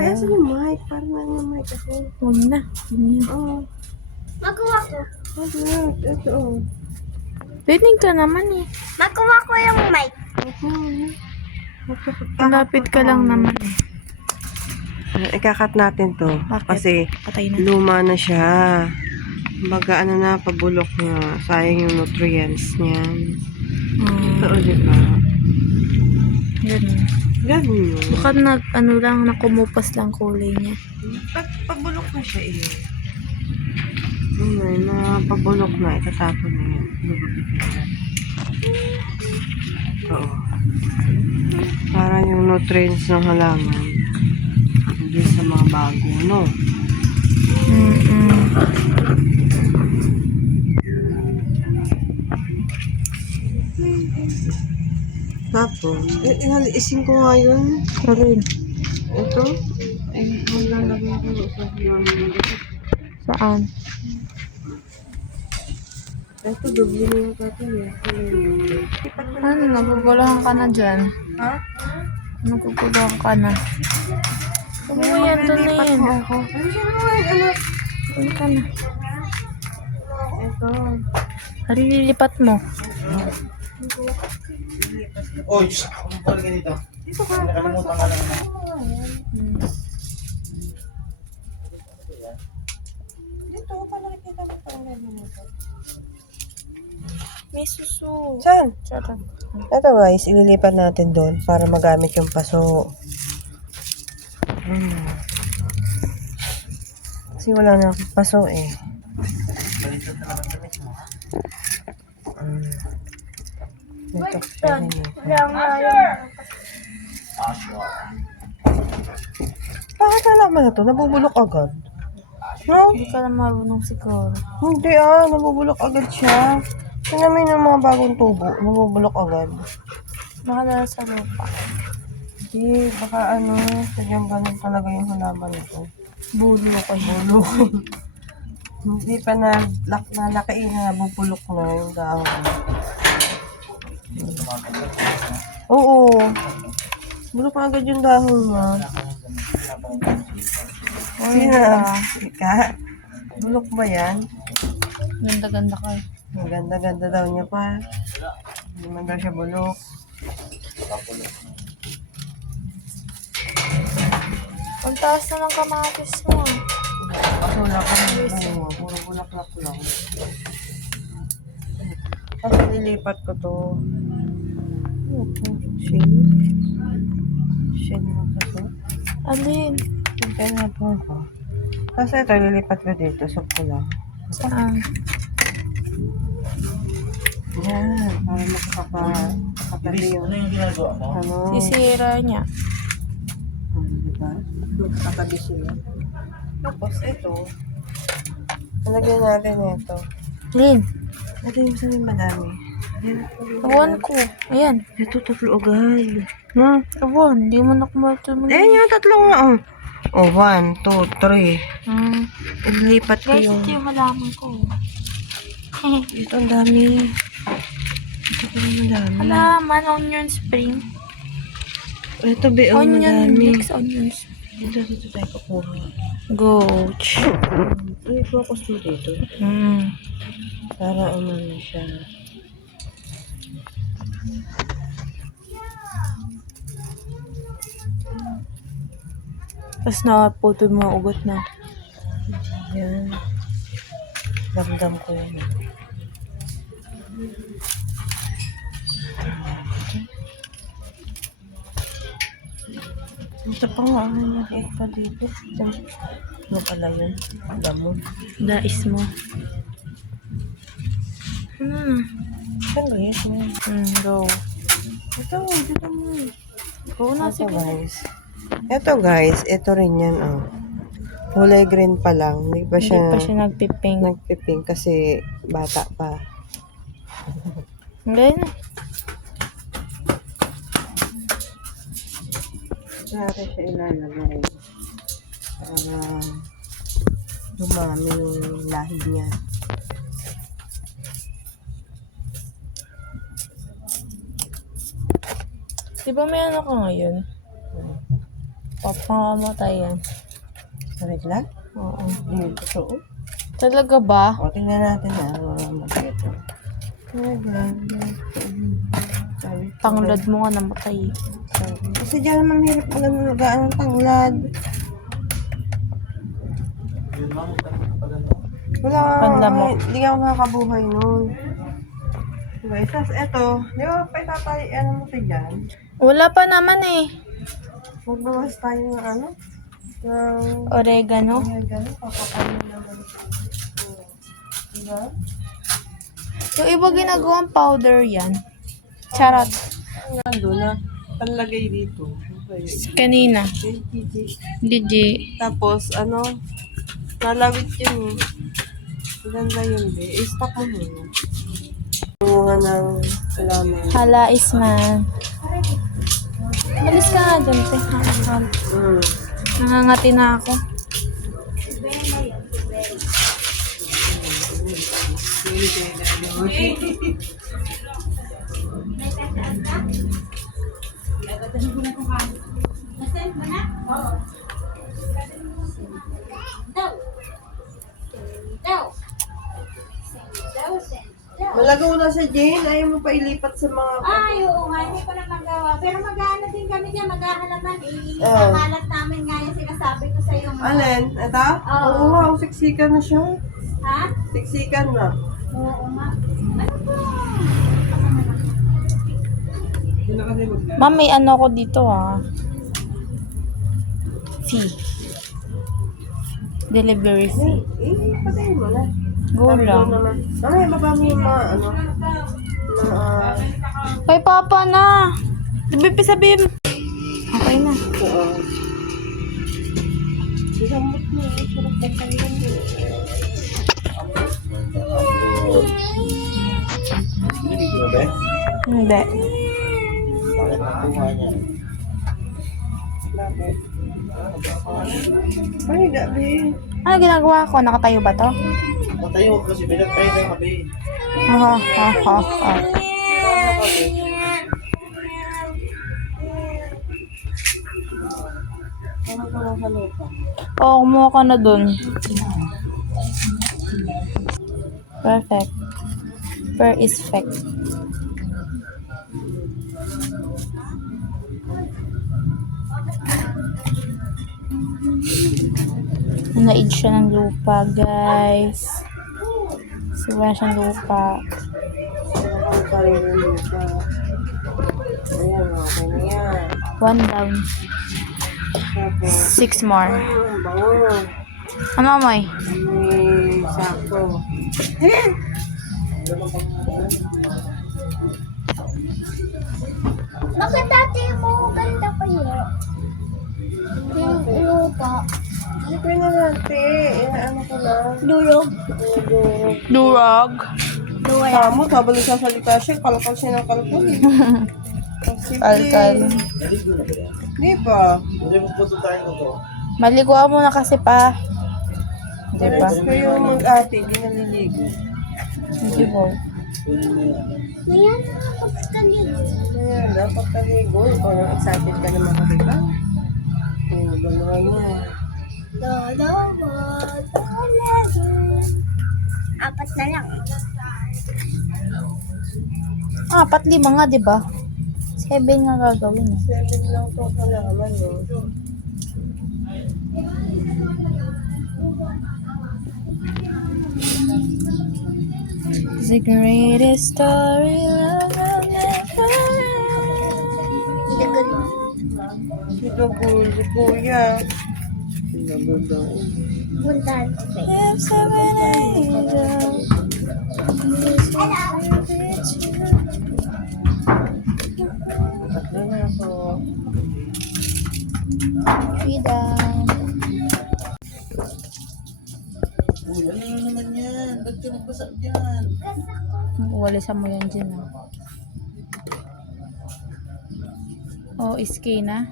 Kaya sa yung mic, parang lang yung mic kasi. Huwag na. Ganyan. Oo. Makuha ko. Wag na, ito oh. Rinig ka naman eh. Makuha ko yung mic. Malapit ka lang naman eh. Ikakat natin to. Bakit? Kasi Patay na. luma na siya. Baga ano na, pabulok na. Sayang yung nutrients niyan. Oo, diba? Ganun. Ganun yun. Baka ano lang, nakumupas lang kulay niya. Pabulok na siya eh. Na pabulok na, itatapon na yan. Oo. Para yung nutrients ng halaman hindi sa mga bago, no? Tapos, ihalisin ko nga yun. Alin? Ito. Ay, maglalagay ko sa halaman. Saan? Ito, doble na yung tatin eh. Ano, nagugulahan ka na dyan? Ha? Nagugulahan ka na. Ano mo yan? Ito na yan. Ako. Ano siya naman, anak? Ano ka na? Ito. Halililipat mo. Oy, ano ba ganito? Nakalimutan ka lang na. Dito, paano nakikita mo ito? May suso. Saan? Charot. Ito guys, ililipat natin doon para magamit yung paso. Kasi wala na akong paso eh. Baliktad na naman damit mo. Ito, pwede niyo. Bakit nalaman na to? Nabubulok agad. No? Hindi ka na marunong siguro. Hindi nabubulok agad siya. Tingnan mo yung mga bagong tubo, nabubulok agad. Nakadala sa lupa. Hindi, baka sadyang ganun talaga yung halaman nito. Bulo ko yun. Bulo. Hindi pa nalaki na nabubulok na yung dahon. Oo. Bulok pa agad yung dahon mo. Sino? Ika? Bulok ba yan? Ganda-ganda ka. Ang ganda-ganda daw niya pa. Hindi man daw siya bulok. Ang taas na ng kamatis mo. Kasula ka ng puro bulaklak lang. Tapos nilipat ko to. Shin. Shin mo kasi. Alin? Kaya na po ako. Tapos ito, lilipat ko dito. Sub ko lang. Saan? Yan. Para makakatabi Ano yung yung ginagawa mo? Sisira niya. Diba? Makakatabi siya. Tapos ito. Nalagyan natin ito. Alin? Ito yung sabi madami. Ewan ko. Ayan. Ito tatlo agad. No? Ewan. Hindi mo nakumalto mo. Ayan yung tatlo nga. Oh, 1, 2, 3. Ilipat ko Guys, yung... ito yung halaman ko. Ito ang dami. Ito pa rin madami. Halaman, onion spring. Ito be, oh, Onion madami. mix, onion spring. Dito tayo kukuha. Goch. Ay, focus mo dito. Para na siya. Tapos nakaputo yung mga ugat na. Yan. Damdam ko yan. Ito pa nga ang nakita dito. Ano pala yun? Lamon. Dais mo. Saan ba yun? Go. Ito, dito mo. Go na, Ito sige. guys. Ito rin yan, oh. Kulay green pa lang. Hindi pa Hindi siya, pa siya nagpiping. nagpiping kasi bata pa. Hindi na. Para siya ilalagay. Para dumami yung lahi niya. Di ba may ano ka ngayon? Papamatay yan. Correct lang? Oo. Hindi, totoo. Talaga ba? O, tingnan natin na. Ito. Tanglad mo nga namatay. Kasi dyan naman hirap pala nalagaan ng tanglad. Wala Panlamok. hindi nga ako makakabuhay nun. Okay, tapos eto, di ba pa itatay, ano mo ito dyan? Wala pa naman eh. Magbawas tayo ng ano? Ng Oregano. gano'n, papapanin naman. Diba? Yung iba ginagawang powder yan. Charot. Nandun na, panlagay dito. Okay. Kanina. Gigi. Tapos, ano, nalawit yun eh. Ganda yun eh. I-stop mo muna. Bunga ng halaman. Halais man. Malis ka nga dyan, te. Nangangati na ako. Malagaw na siya, Jane. Ayaw mo pa ilipat sa mga... Ay, oo nga, hindi ko na magawa. Pero mag-ano din kami dyan, maghahalaman. Oo. Ikakalat namin nga yung sinasabi ko sa iyo. Alin? Ito? Oo. Oo nga, siksikan na siya. Ha? Siksikan na. Oo nga. Ano po? Hindi na kasi mag... Ma'am, may ano ko dito ah. Fee. Delivery fee. Patayin mo na. Go Go lang. naman. Mamaya, baba mo yung mga, ano, na, Kay Papa na. Sabihin mo. Okay na. oo. Sinamot mo, sarap na kayo. Hindi ba? Hindi. Bakit ang buha niya? Bakit? Ay, gabi. Ano ginagawa ko? Nakatayo ba to? Matayo kasi pinagpay na kami. Ha ha ha ha. Ano ka lang sa lupa? Oo, kumuha ka na dun. Perfect. Per is fact. Naid siya ng lupa, guys. Sobra siyang lupa. Ano ka rin yung lupa? Ayan, okay na yan. 1 down. Tapos, 6 more. bango. Ano amoy? May sakto. Bakit dati mo ganda kayo? Yung lupa. Okay na natin. Inaano ko na. Dulog. Durog. Tamo, habang nagsasalita siya, kalkal siya ng kalkal. Kalkal. Naligo na ba yan? Di ba? Hindi mo puto tayo na to. Maliguan mo na kasi pa. Di ba? Parehas ko yung mag-ate, di naliligo. Hindi ba? Ngayon na pagkaligo. Ayan, dapat kaligo. Parang excited ka naman kasi ba? Oo, gano'n mo. Apat na lang. 4, 5 nga, di ba? 7 nga gagawin. 7 lang itong halaman, no? It's the greatest story of ever. Si Dugul, si Kuya. Si Dugul. Puntahan ko kayo. If seven angels Tatlo na ako. freedom. Uy, ano na naman yan? Ba't ka nagbasa dyan? Walisan mo yan dyan. Oh, iskay na.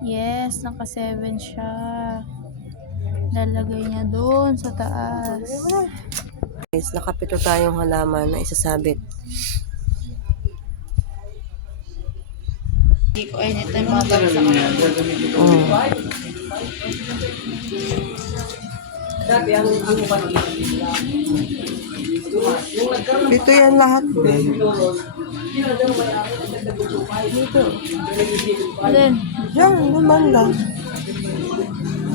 Yes, naka 7 siya. Lalagay niya doon sa taas. Guys, nakapito tayong halaman na isasabit. Hindi ko anytime mabagsak. Oh. Dito yan lahat, be. Dito. Alin? Yan, naman lang.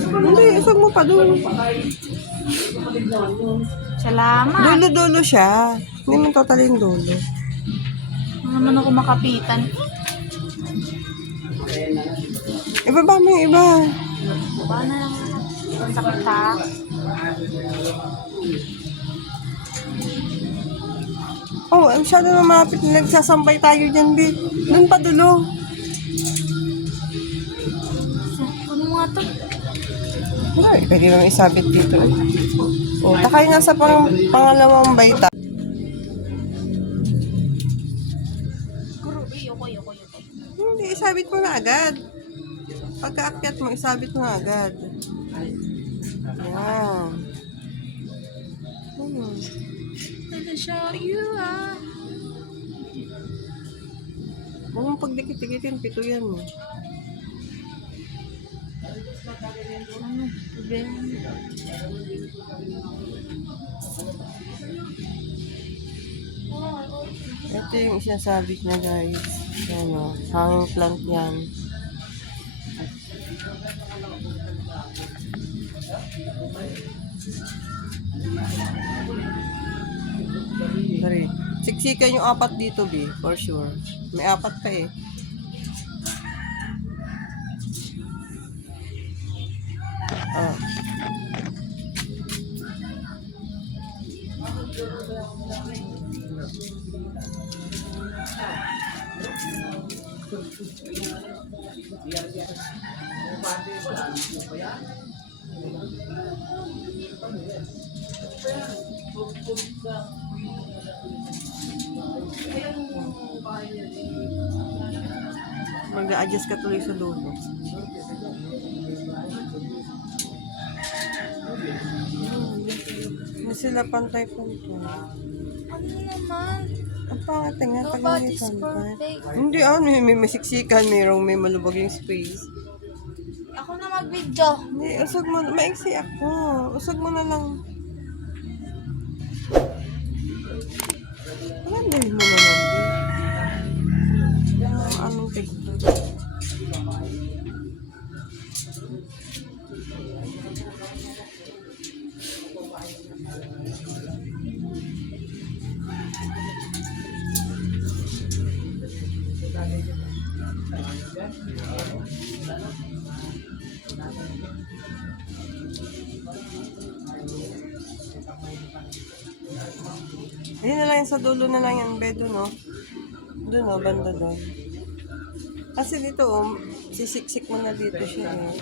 Hindi, isag mo pa doon. Salamat. Dulo-dulo siya. Hindi man totally yung dulo. Hindi naman ako makapitan. Ibaba mo yung iba. Baba na lang. Ang sakit ha. Oh, masyado na malapit. Nagsasampay tayo dyan, be. Doon pa dulo. Ano nga to? Ay, pwede naman isabit dito. Oh, takay nga sa pangalawang baita. Guru, yoko. Hindi, isabit mo na agad. Pagkaakyat mo, isabit mo na agad. Yan. I'll show you ah. Huwag mong pagdikit-dikitin, pito yan. Ano? Problema. Ito yung sinasabit na guys. Yan o, hanging plant yan. Sorry. Siksikan yung apat dito, B. For sure. May apat pa eh. Ah. Mag-a-adjust ka tuloy sa dulo. Hindi sila pantay-pantay. Ano naman? Ang pangat nga, Nobody's pantay. perfect. Hindi may masiksikan, may malubog yung space. Ako na mag-video. Hindi, usag mo, maiksi ako. Usag mo na lang. Palandahin mo naman, B. Anong TikTok? Ayun na lang yan, sa dulo na lang yan, bed, no? Doon, no? Banda doon. Kasi dito, sisiksik mo na dito siya, eh.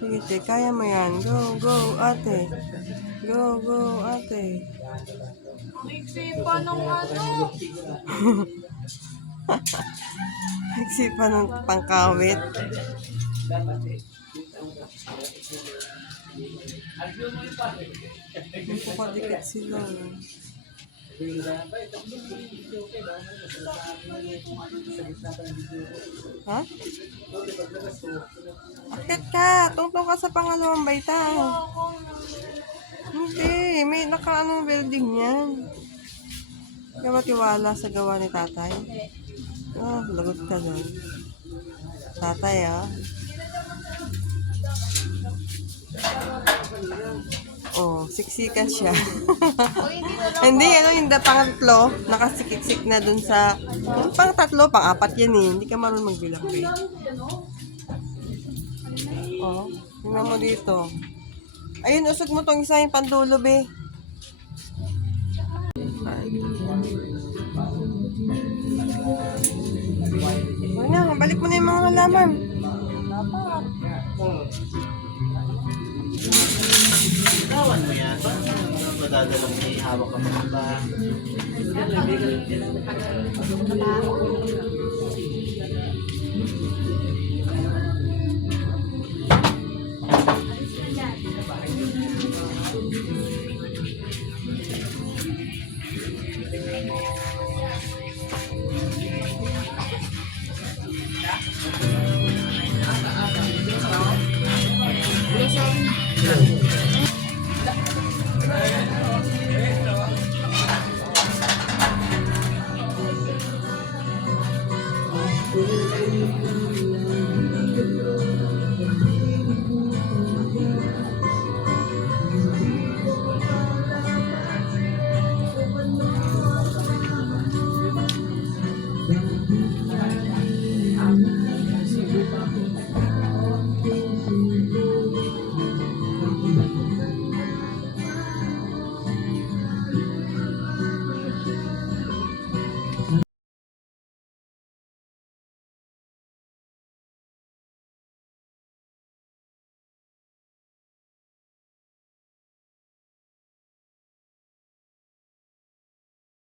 Sige, te, kaya mo yan. Go, ate. Go, ate. Nagsipa ng ano? Nagsipa ng pangkawit. Hindi ko kadikit sila. Ha? Akit ka! Tungtong ka sa pangalawang baita. Hindi. May nakaanong building yan. Hindi ka ba tiwala sa gawa ni tatay? Ah, lagot ka doon. Tatay, ah. Oh, siksikan siya. Hindi, yung pangatlo, nakasiksik na dun sa, yung pang tatlo, pang apat yan eh. Hindi ka marunong magbilang, be. Oh, tingnan mo dito. Ayun, usog mo tong isa yung pandulo, be. Wala, balik mo na yung mga halaman. Ikawan mo yan. Paano madadalang may hawak ka pa ba?